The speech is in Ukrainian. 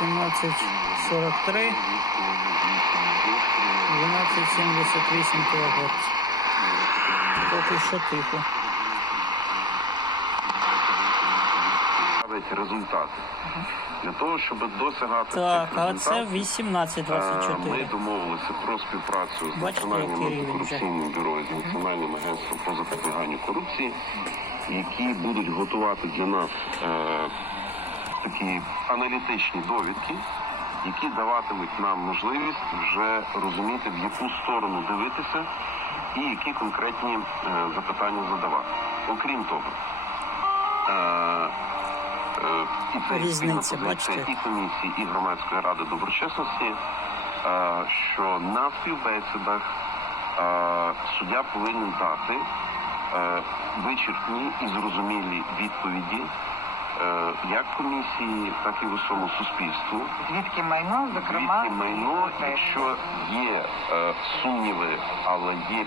1743, 1278 кГц. Поки що тихо. Навіть результати. Для того, щоб досягати Так, цих а це результатів, е, 1824. Ми домовилися про співпрацю з Національним антикорупційним бюро і з Національним агентством по запобіганню корупції, які будуть готувати для нас е, такі аналітичні довідки, які даватимуть нам можливість вже розуміти, в яку сторону дивитися і які конкретні е, запитання задавати. Окрім того, е, Е, і це Різниця, позиція і комісії, і громадської ради доброчесності, що на співбесідах суддя повинен дати вичерпні і зрозумілі відповіді як комісії, так і в усьому суспільству. Звідки майно, зокрема, Звідки майно, якщо є е, сумніви, але є